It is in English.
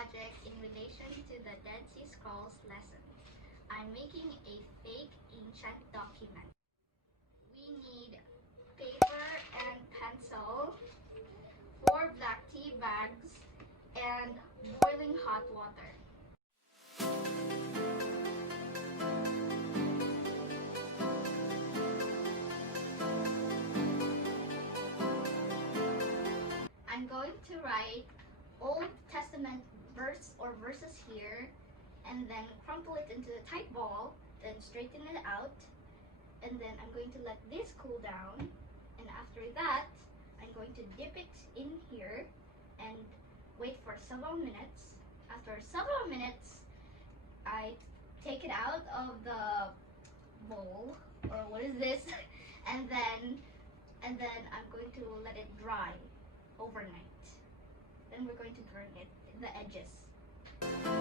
project in relation to the Dead Sea Scrolls lesson. I'm making a fake ancient document. We need paper and pencil, 4 black tea bags, and boiling hot water. I'm going to write Old Testament verse or verses here, and then crumple it into a tight ball, then straighten it out, and then I'm going to let this cool down, and after that I'm going to dip it in here and wait for several minutes. After several minutes, I take it out of the bowl, or what is this, and then I'm going to let it dry overnight. Then we're going to burn it, the edges.